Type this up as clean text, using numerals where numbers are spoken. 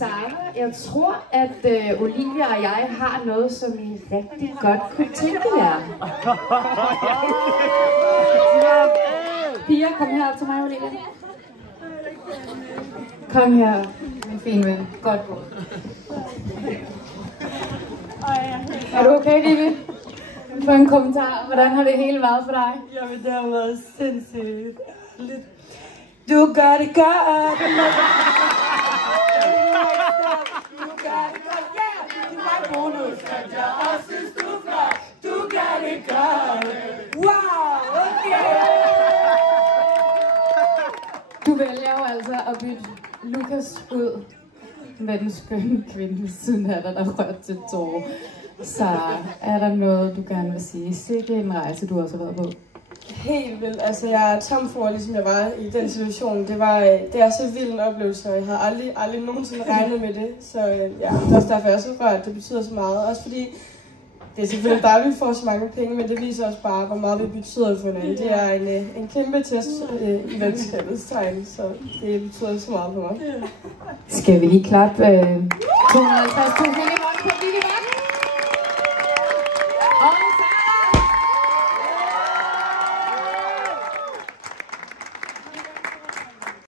Sara. Jeg tror, at Olivia og jeg har noget, som I rigtig godt kunne tænke jer. Pia, kom herop til mig, Olivia. Kom her, min fine ven. Godt gået. Er du okay, Vivi? Få en kommentar. Hvordan har det hele været for dig? Jamen, det har været sindssygt. Du gør det godt. Du gør det godt, ja. Du var bonus, at jeg også synes, du er flot. Du gør det godt. Wow, okay. Du vælger jo altså at bytte Lukas ud med den skønne kvinde ved siden af dig, der rørt til tårer. Så er der noget, du gerne vil sige? Sikke en rejse, du også har været på. Helt vildt. Altså, jeg er tom for, ligesom jeg var i den situation. Det er så vild en oplevelse, og jeg havde aldrig nogensinde regnet med det. Så ja, det er også derfor, jeg er så rørt. Det betyder så meget. Også fordi, det er selvfølgelig dejligt, at vi får så mange penge, men det viser også bare, hvor meget vi betyder for hinanden. Det er en kæmpe test i venskabets tegn, så det betyder så meget for mig. Skal vi lige klappe 250.000?